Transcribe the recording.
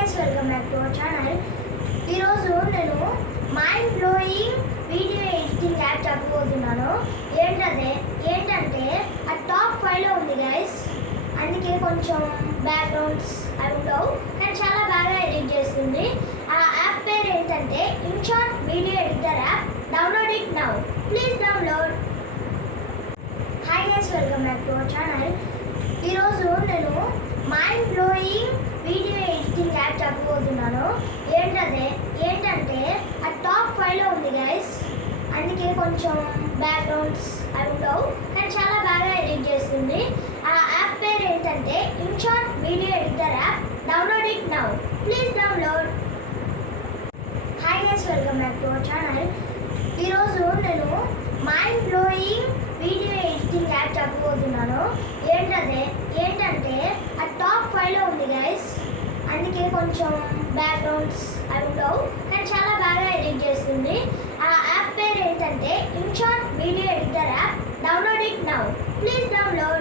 Guys welcome back to our channel. ఈరోజు నేను mind blowing video editing app చెప్పబోతున్నాను. ఏంటంటే ఆ టాప్ 5లో ఉంది గైస్. అందుకే కొంచెం బ్యాక్గ్రౌండ్స్ అవి ఉండవు, కానీ చాలా బాగా ఎడిట్ చేస్తుంది. ఆ యాప్ పేరు ఏంటంటే INSAT video editor app. Download it now, please download. Hi guys welcome back to our channel. ఈరోజు నేను mind blowing video editing app చెప్పబోతున్నాను. ఏంటంటే ఆ టాప్ 5లో ఉంది గైస్. అందుకే కొంచెం బ్యాక్గ్రౌండ్స్ అవి ఉండవు, కానీ చాలా బాగా ఎడిట్ చేస్తుంది. ఆ యాప్ పేరు ఏంటంటే INSAT video editor app. Download it now, please download. Hi guys welcome back to our channel. ఈరోజు నేను mind blowing video editing app చెప్పబోతున్నాను. ఏంటంటే ఆ టాప్ 5లో ఉంది గైస్. అందుకే కొంచెం బ్యాక్గ్రౌండ్స్ అవి ఉండవు, కానీ చాలా బాగా ఎడిట్ చేస్తుంది. ఆ యాప్ పేరు ఏంటంటే INSAT video editor app. Download it now, please download.